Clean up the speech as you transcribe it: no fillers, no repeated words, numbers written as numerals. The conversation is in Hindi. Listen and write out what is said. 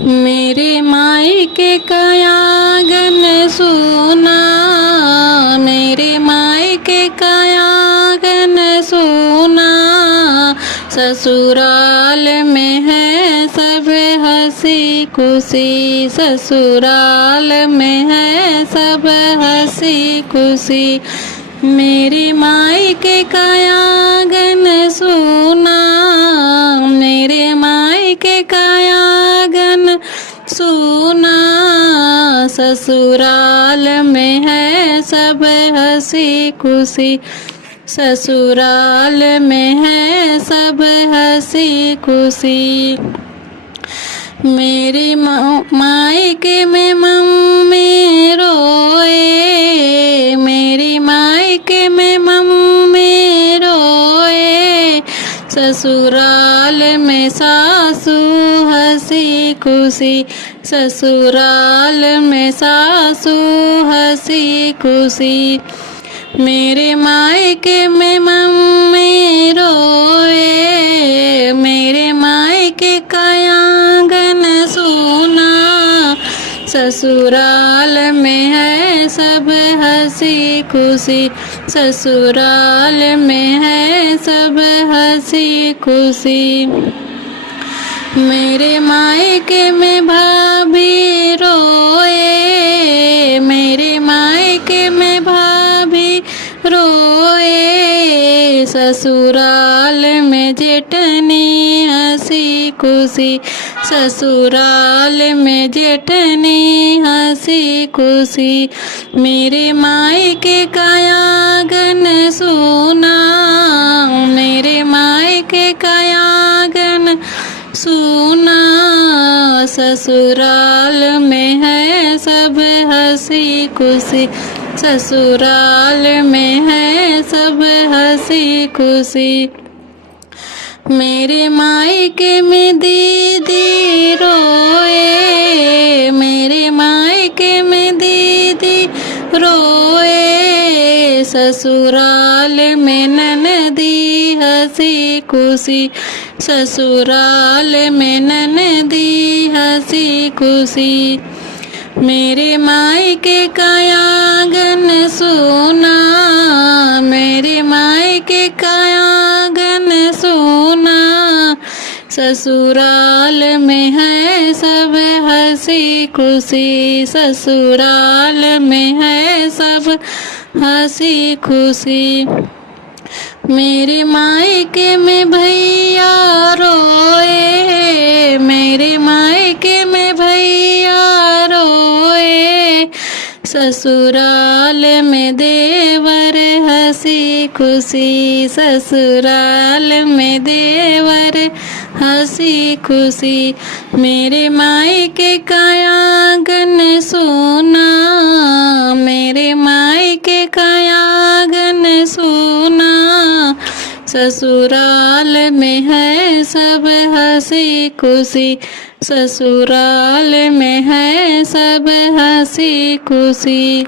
मेरे मायके का आंगन सोना, मेरे मायके का आंगन सोना, ससुराल में है सब हंसी खुशी, ससुराल में है सब हंसी खुशी। मेरे मायके का आंगन सोना, मेरे मायके का आंगन सोना, ससुराल में है सब हंसी खुशी, ससुराल में है सब हंसी खुशी। मेरे मायके में मम्मी रोए, मेरी मायके में मम्मी रोए, ससुराल में सासू हंसी खुशी, ससुराल में सासू हंसी खुशी। मेरे मायके में मम्मी रोए, मेरे मायके का आंगन सोना, ससुराल में है सब हंसी खुशी, ससुराल में है सब हंसी खुशी। मेरे मायके में भाभी रोए, मेरे मायके में भाभी रोए, ससुराल में जेठनी हंसी खुशी, ससुराल में जेठनी हंसी खुशी। मेरे मायके का आंगन सोना, मेरे मायके का आंगन सोना, ससुराल में है सब हंसी खुशी, ससुराल में है सब हंसी खुशी। मेरे मायके में दीदी रोए, मेरे मायके में दीदी रोए, ससुराल में ननदी हंसी खुशी, ससुराल में ननदी हंसी खुशी। मेरे मायके का आंगन सोना, मेरे मायके का आंगन सोना, ससुराल में है सब हंसी खुशी, ससुराल में है सब हंसी खुशी। मेरे मायके में भैया रोए, मेरे मायके में भैया रोए, ससुराल में देवर हंसी खुशी, ससुराल में देवर हंसी खुशी। मेरे मायके का आंगन सोना, मेरे मायके का आंगन सोना, ससुराल में है सब हंसी खुशी, ससुराल में है सब हंसी खुशी।